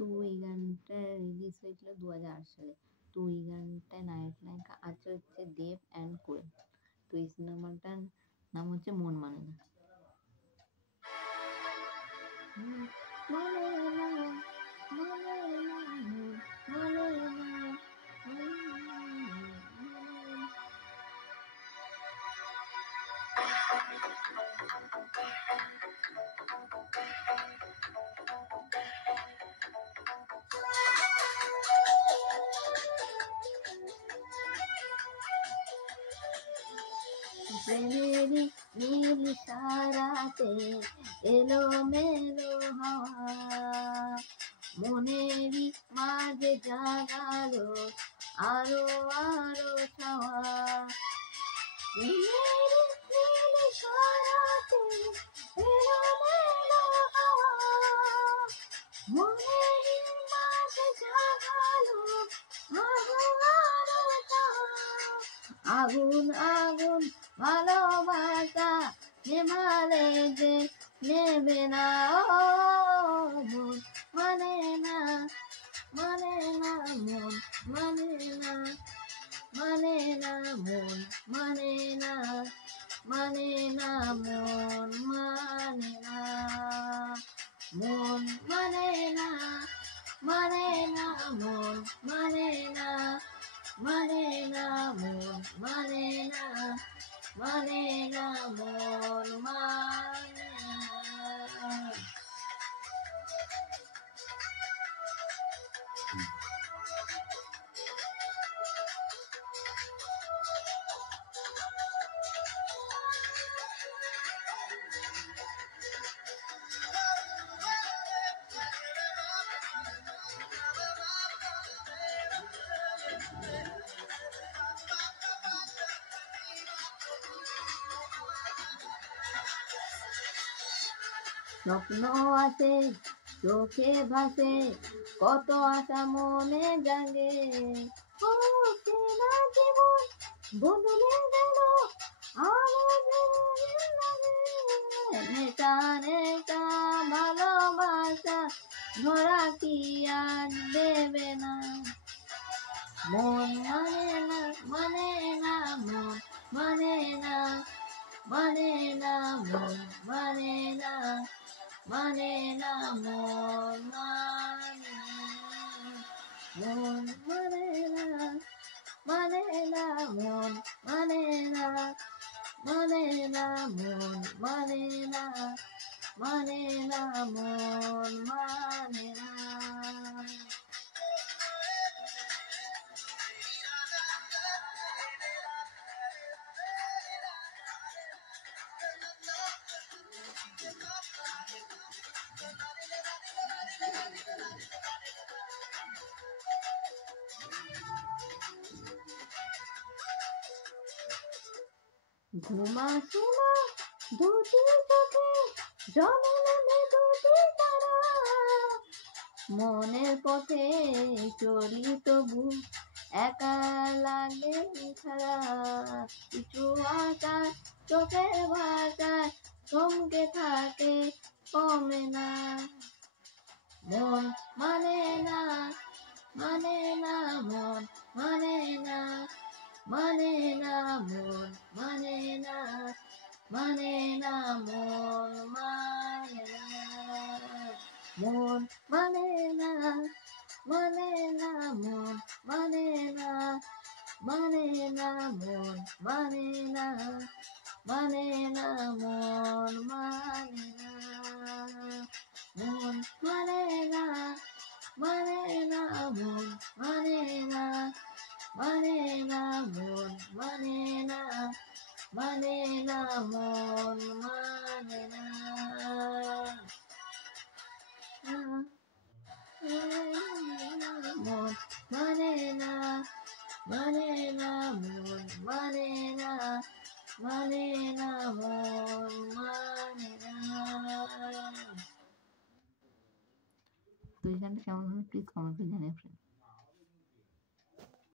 তুই গানটা রিলিজ হয়েছিল 2008 সালে। তুই গানটায় নায়ক নায়িকা আছে হচ্ছে দেব অ্যান্ড কোয়েল। তো এই সিনেমাটার নাম হচ্ছে মন মানে না। মানে না, মানে না, মানে না, প্রেমেরই নীল সারাতে এলো মেলো হাওয়া, মনেরই মাঝে জাগালো আরো আরো ছাওয়া। প্রেমেরই নীল সারাতে এলো মেলো হাওয়া, মনেরই মাঝে জাগালো আরো আরো ছাওয়া। আগুন আগুন ভালোবাসা নেভালে যে নেবে না, মন মানে না, মানে না, মন মানে না, মানে না, মন মানে না, মানে না, মন মানে না, মন মানে না, মানে না, মন মানে না, মানে না, মন মানে না, মানে না, মন মানে না। স্বপ্ন আসে চোখে ভাসে, কত আশা মনে জাগে, ও চেনা জীবন বদলে গেল, নেশা নেশা ভালোবাসা ধরা কি আর দেবে না, মন মানে না, মানে না, মন মানে না, মানে না, মন মানে না, মানে না, মন মানে না, মন মানে না, মানে না, মন মানে না, মানে না, মন মানে না, মানে না, মন মানে না। ঘুমাসে না দুটি চোখে, জলে নামে দুটি তারা, মনের পথে চলি তবু একা লাগে ছাড়া, কিছু আশা চোখের ভাষায় থমকে থাকে কমে না, মন মানে না, মানে না, মন মানে না, মানে না, মন মানে না, মানে না, মন মানে না, মন মানে না, মানে না, মন মানে না, মানে না, মন মানে না, মানে না, মন মানে না, মন মানে না, মানে না, মন মানে না, মানে না, মন মানে না, মানে না, মন মানে না, মন মানে না, মানে না, মন মানে না, মানে না, মন মানে না। তো এই গানটা কেমন হলো প্লিজ কমেন্ট করে জানিও ফ্রেন্ড।